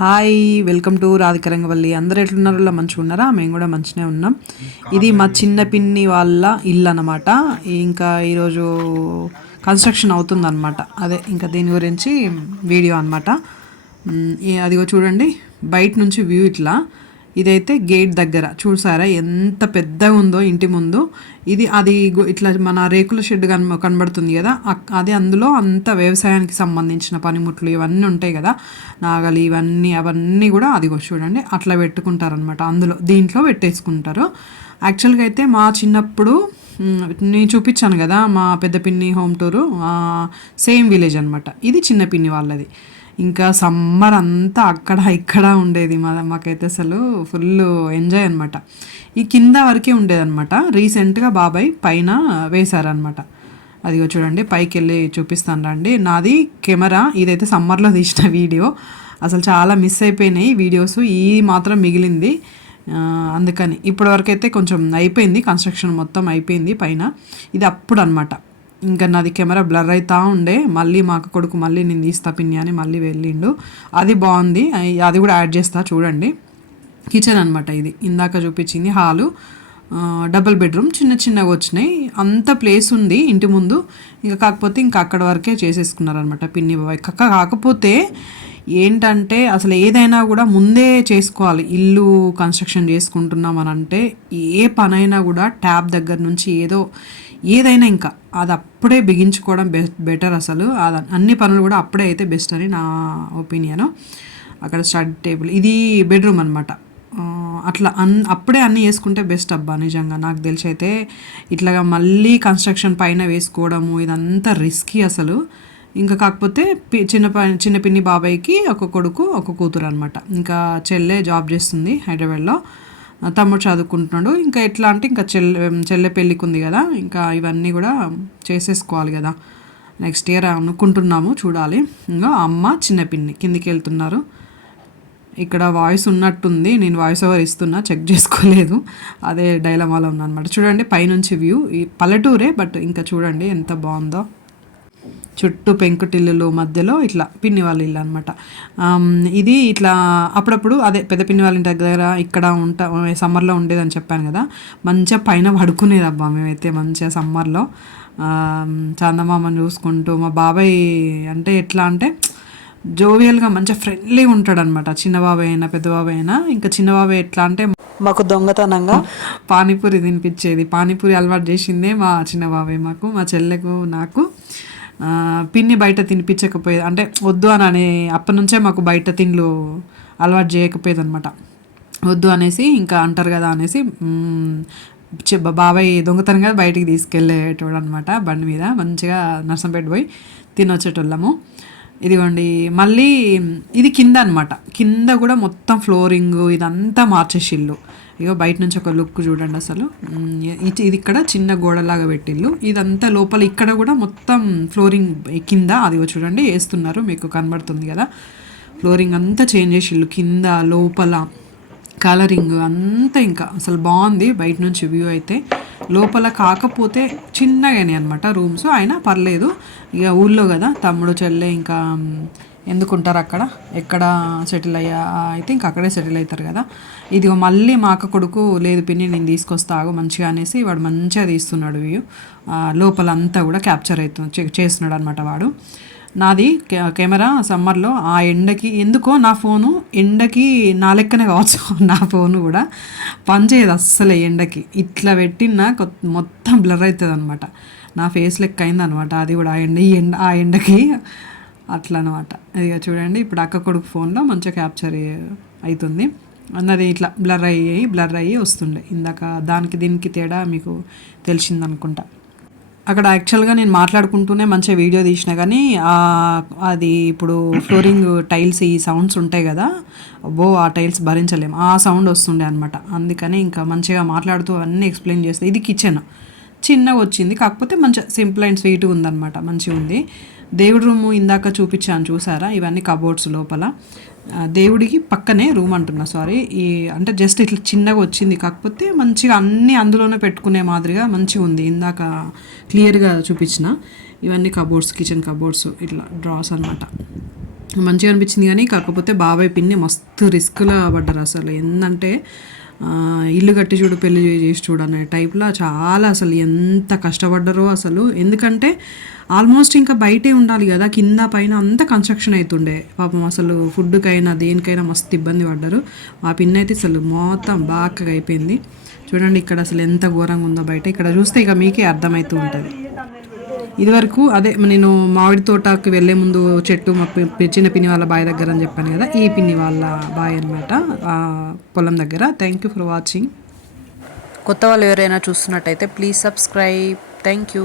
Hi welcome to రాధికరంగవల్లి అందరు ఎట్లున్నారు? మంచిగా ఉన్నారా? మేము కూడా మంచిగానే ఉన్నాం. ఇది మా చిన్న పిన్ని వాళ్ళ ఇల్లు అన్నమాట. ఇంకా ఈరోజు కన్స్ట్రక్షన్ అవుతుందన్నమాట. అదే ఇంకా దీని గురించి వీడియో అనమాట అదిగో చూడండి. బయట నుంచి వ్యూ ఇట్లా. ఇదైతే గేట్ దగ్గర. చూసారా ఎంత పెద్దగా ఉందో ఇంటి ముందు. ఇది అది ఇట్లా మన రేకుల షెడ్ కన కనబడుతుంది కదా అది అందులో అంత వ్యవసాయానికి సంబంధించిన పనిముట్లు ఇవన్నీ ఉంటాయి కదా నాగలి ఇవన్నీ అవన్నీ కూడా అదిగో చూడండి అట్లా పెట్టుకుంటారనమాట అందులో. దీంట్లో పెట్టేసుకుంటారు. యాక్చువల్గా అయితే మా చిన్నప్పుడు నేను చూపించాను కదా మా పెద్ద పిన్ని హోమ్ టూరు సేమ్ విలేజ్ అనమాట ఇది చిన్న పిన్ని వాళ్ళది. ఇంకా సమ్మర్ అంతా అక్కడ ఇక్కడ ఉండేది మా మాకైతే అసలు ఫుల్ ఎంజాయ్ అనమాట ఈ కింద వరకే ఉండేదన్నమాట. రీసెంట్గా బాబాయ్ పైన వేశారనమాట అదిగో చూడండి పైకి వెళ్ళి చూపిస్తాను రండి. నాది కెమెరా ఇదైతే సమ్మర్లో తీసిన వీడియో. అసలు చాలా మిస్ అయిపోయినాయి వీడియోస్. ఈ మాత్రం మిగిలింది. అందుకని ఇప్పటివరకు అయితే కొంచెం అయిపోయింది. కన్స్ట్రక్షన్ మొత్తం అయిపోయింది పైన. ఇది అప్పుడు అనమాట ఇంకా నాది కెమెరా బ్లర్ అవుతా ఉండే. మళ్ళీ మా అక్క కొడుకు మళ్ళీ నేను తీస్తా పిన్ని అని మళ్ళీ వెళ్ళిండు. అది బాగుంది. అది కూడా యాడ్ చేస్తా చూడండి. కిచెన్ అనమాట ఇది. ఇందాక చూపించింది హాలు. Double bedroom. చిన్న చిన్నగా వచ్చినాయి. అంత ప్లేస్ ఉంది ఇంటి ముందు. ఇంకా కాకపోతే ఇంకా అక్కడ వరకే చేసేసుకున్నారనమాట పిన్ని బాబాయ్ కక్క కాకపోతే ఏంటంటే అసలు ఏదైనా కూడా ముందే చేసుకోవాలి. ఇల్లు కన్స్ట్రక్షన్ చేసుకుంటున్నాం అని అంటే ఏ పనైనా కూడా ట్యాబ్ దగ్గర నుంచి ఏదో ఏదైనా ఇంకా. అది అప్పుడే బిగించుకోవడం బె బెటర్ అసలు. అది అన్ని పనులు కూడా అప్పుడే అయితే బెస్ట్ అని నా ఒపీనియను. అక్కడ స్టడీ టేబుల్ ఇది బెడ్రూమ్ అనమాట అట్లా అన్ అప్పుడే అన్నీ వేసుకుంటే బెస్ట్ అబ్బా నిజంగా. నాకు తెలిసి అయితే ఇట్లాగా మళ్ళీ కన్స్ట్రక్షన్ పైన వేసుకోవడము ఇదంతా రిస్కీ అసలు. ఇంకా కాకపోతే పి- చిన్న చిన్న పిన్ని బాబాయ్కి ఒక కొడుకు ఒక కూతురు అనమాట ఇంకా చెల్లె జాబ్ చేస్తుంది హైదరాబాద్లో. తమ్ముడు చదువుకుంటున్నాడు. ఇంకా ఎట్లా అంటే ఇంకా చెల్లె చెల్లె పెళ్ళికి ఉంది కదా ఇంకా ఇవన్నీ కూడా చేసేసుకోవాలి కదా. నెక్స్ట్ ఇయర్ అనుకుంటున్నాము చూడాలి. ఇంకా అమ్మ చిన్నపిన్ని కిందికి వెళ్తున్నారు ఇక్కడ వాయిస్ ఉన్నట్టుంది నేను వాయిస్ ఓవర్ ఇస్తున్నా చెక్ చేసుకోలేదు. అదే డైలమాలో ఉన్నా అనమాట చూడండి పైనుంచి వ్యూ ఈ పల్లెటూరే బట్ ఇంకా చూడండి ఎంత బాగుందో. చుట్టూ పెంకుటిల్లులు మధ్యలో ఇట్లా పిన్ని వాళ్ళ ఇల్లు అనమాట ఇది ఇట్లా అప్పుడప్పుడు అదే పెద్ద పిన్ని వాళ్ళ ఇంటి దగ్గర ఇక్కడ ఉంటా సమ్మర్లో ఉండేదని చెప్పాను కదా మంచిగా పైన పడుకునేది అబ్బా మేమైతే మంచిగా సమ్మర్లో. చందమామని చూసుకుంటూ మా బాబాయ్ అంటే ఎట్లా అంటే జోవియల్గా మంచిగా ఫ్రెండ్లీ ఉంటాడు అనమాట చిన్న బాబాయ్ అయినా పెద్ద బాబాయ్ అయినా ఇంకా చిన్న బాబాయ్ ఎట్లా అంటే మాకు దొంగతనంగా పానీపూరి తినిపించేది. పానీపూరి అలవాటు చేసిందే మా చిన్న బాబాయ్ మాకు మా చెల్లెకు నాకు. పిన్ని బయట తినిపించకపోయేది అంటే వద్దు అని అనే అప్పటి నుంచే మాకు బయట తిండ్లు అలవాటు చేయకపోయేది అనమాట వద్దు అనేసి ఇంకా అంటారు కదా అనేసి మ్మ్, బాబాయ్ దొంగతనంగా బయటికి తీసుకెళ్ళేటోడు అనమాట బండి మీద. మంచిగా నర్సంపేట పోయి తినొచ్చేటోళ్ళము. ఇదిగోండి మళ్ళీ ఇది కింద అనమాట కింద కూడా మొత్తం ఫ్లోరింగ్ ఇదంతా మార్చేసిల్లు ఇగో బయట నుంచి ఒక లుక్ చూడండి అసలు. ఇది ఇది ఇక్కడ చిన్న గోడలాగా పెట్టిల్లు ఇదంతా లోపల ఇక్కడ కూడా మొత్తం ఫ్లోరింగ్ కింద అదిగో చూడండి వేస్తున్నారు మీకు కనబడుతుంది కదా. ఫ్లోరింగ్ అంతా చేంజ్ చేసిల్లు కింద లోపల. కలరింగ్ అంతా ఇంకా. అసలు బాగుంది. బయట నుంచి వ్యూ అయితే. లోపల కాకపోతే చిన్నగానే అనమాట రూమ్స్. అయినా పర్లేదు. ఇక ఊళ్ళో కదా తమ్ముడు చెల్లె ఇంకా ఎందుకుంటారు అక్కడ? ఎక్కడ సెటిల్ అయ్యా? అయితే ఇంకా అక్కడే సెటిల్ అవుతారు కదా. ఇది మళ్ళీ మా అక్క కొడుకు లేదు పిన్ని నేను తీసుకొస్తా మంచిగా అనేసి వాడు మంచిగా తీస్తున్నాడు వ్యూ. లోపల అంతా కూడా క్యాప్చర్ అవుతుంది చే- చేస్తున్నాడు అనమాట వాడు. నాది కె- కెమెరా సమ్మర్లో ఆ ఎండకి ఎందుకో నా ఫోను ఎండకి నా లెక్కనే కావచ్చు నా ఫోను కూడా పనిచేయదు అస్సలు ఎండకి. ఇట్లా పెట్టినా మొత్తం బ్లర్ అవుతుంది అనమాట నా ఫేస్ లెక్క అయింది అనమాట అది కూడా ఆ ఎండ ఈ ఎండ ఆ ఎండకి. అట్లా అనమాట ఇక చూడండి ఇప్పుడు అక్క కొడుకు ఫోన్లో మంచిగా క్యాప్చర్ అవుతుంది అన్నది ఇట్లా బ్లర్ అయ్యి బ్లర్ అయ్యి వస్తుండే. ఇందాక దానికి దీనికి తేడా మీకు తెలిసిందనుకుంటా. అక్కడ యాక్చువల్గా నేను మాట్లాడుకుంటూనే మంచిగా వీడియో తీసిన కానీ అది ఇప్పుడు ఫ్లోరింగ్ టైల్స్ ఈ సౌండ్స్ ఉంటాయి కదా అబ్బో ఆ టైల్స్ భరించలేము ఆ సౌండ్ వస్తుండే అనమాట అందుకని ఇంకా మంచిగా మాట్లాడుతూ అన్నీ ఎక్స్ప్లెయిన్ చేస్తే ఇది కిచెన్ చిన్నగా వచ్చింది. కాకపోతే మంచిగా సింపుల్ అండ్ స్వీట్గా ఉందన్నమాట. మంచిగా ఉంది. దేవుడి రూము ఇందాక చూపించాను చూసారా? ఇవన్నీ కబోర్డ్స్ లోపల. దేవుడికి పక్కనే రూమ్ అంటున్నా సారీ ఈ అంటే జస్ట్ ఇట్లా చిన్నగా వచ్చింది కాకపోతే మంచిగా అన్నీ అందులోనే పెట్టుకునే మాదిరిగా మంచిగా ఉంది. ఇందాక క్లియర్గా చూపించిన ఇవన్నీ కబోర్డ్స్ కిచెన్ కబోర్డ్స్ ఇట్లా డ్రాస్ అనమాట మంచిగా అనిపించింది కానీ కాకపోతే బాబాయ్ పిన్ని మస్తు రిస్క్లో పడ్డారు అసలు. ఏంటంటే ఇల్లు కట్టి చూడు పెళ్ళి చేసి చూడు అనే టైప్లో చాలా అసలు ఎంత కష్టపడ్డారో అసలు. ఎందుకంటే ఆల్మోస్ట్ ఇంకా బయటే ఉండాలి కదా కింద పైన అంతా కన్స్ట్రక్షన్ అవుతుండే పాపం అసలు ఫుడ్కైనా దేనికైనా మస్తు ఇబ్బంది పడ్డారు. మా పిన్ అయితే అసలు మొత్తం బాగా అయిపోయింది. చూడండి ఇక్కడ అసలు ఎంత ఘోరంగా ఉందో బయట. ఇక్కడ చూస్తే ఇక మీకే అర్థమవుతూ ఉంటుంది. ఇదివరకు అదే నేను మామిడి తోటకి వెళ్ళే ముందు చెట్టు మా పి- చిన్న పిన్ని వాళ్ళ బాయ్ దగ్గర అని చెప్పాను కదా ఈ పిన్ని వాళ్ళ బాయ్ అనమాట పొలం దగ్గర. థ్యాంక్ యూ ఫర్ వాచింగ్ కొత్త వాళ్ళు ఎవరైనా చూస్తున్నట్టయితే ప్లీజ్ సబ్స్క్రైబ్ థ్యాంక్ యూ